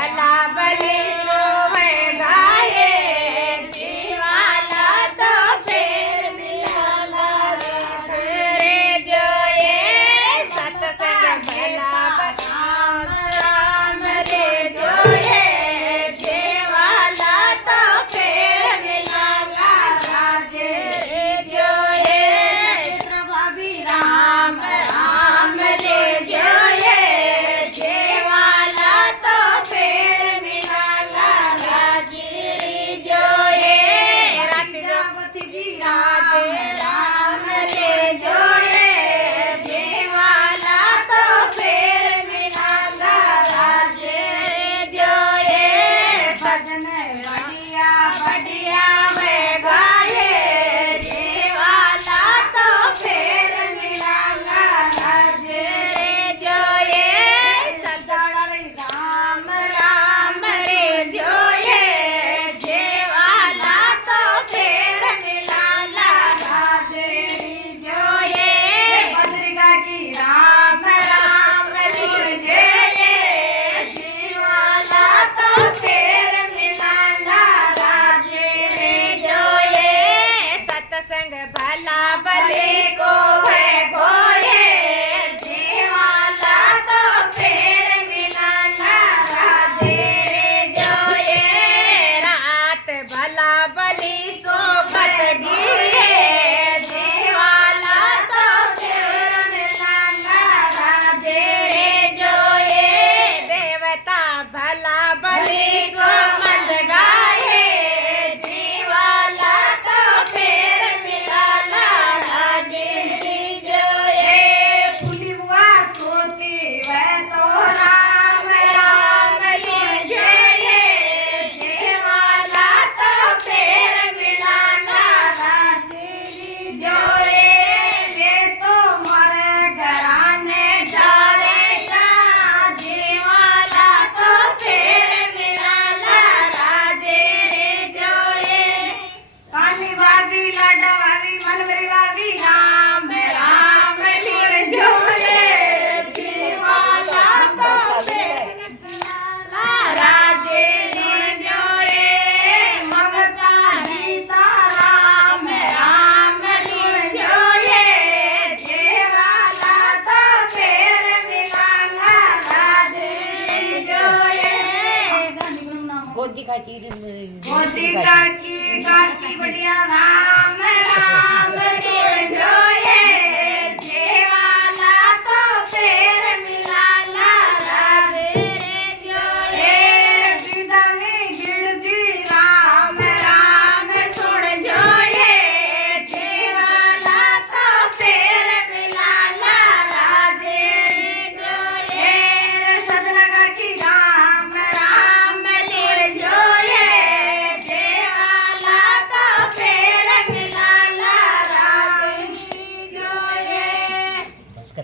भला भले सोहे गाये जीवाला तो फेर मिलाला रे जोए सत्संग भला राम राम रे जोए जीवाला तो फेर मिलाला राजे रे जोए भाभी राम राम रे जोए जीवाला तो फेर मिलाला राजे रे जोए रात जागती जी राधे राम रे जोए जीवाला तो फेर मिलाला राजे रे जोए सजन बढ़िया बढ़िया में गाये जीवाला तो फेर मिलाला राजे रे जोए सदड़ राम राम रे जोए जीवाला तो फेर मिलाला राजे रे जोए बद्रिका की राम राम रे जोए जीवाला तो फेर मिलाला राजे रे जोए सत्संग भला भले को है गोये जीवाला तो फेर मिलाला राजे रे जोए रात भला भली सोबत गिरे जीवाला तो फेर मिलाला राजे रे जोए देवता भला भली सोमंद गाये जीवाला तो फेर मिलाला राजे रे जोए फूली हुआ सोती वह तो राम राम रे जोए जीवाला तो फेर मिलाला राजे रे जोए वे तो मरे घराने जारे जा जीवाला तो फेर मिलाला राजे रे जोए कानी भाभी लाडा भाभी मनभरी भाभी राम राम रे जोए जीवाला तो फेर मिलाला राजे रे जोए ममता सीता राम राम रे जोए जीवाला तो फेर मिलाला राजे रे जोए गोदिका की बढ़िया राम राम रे जोए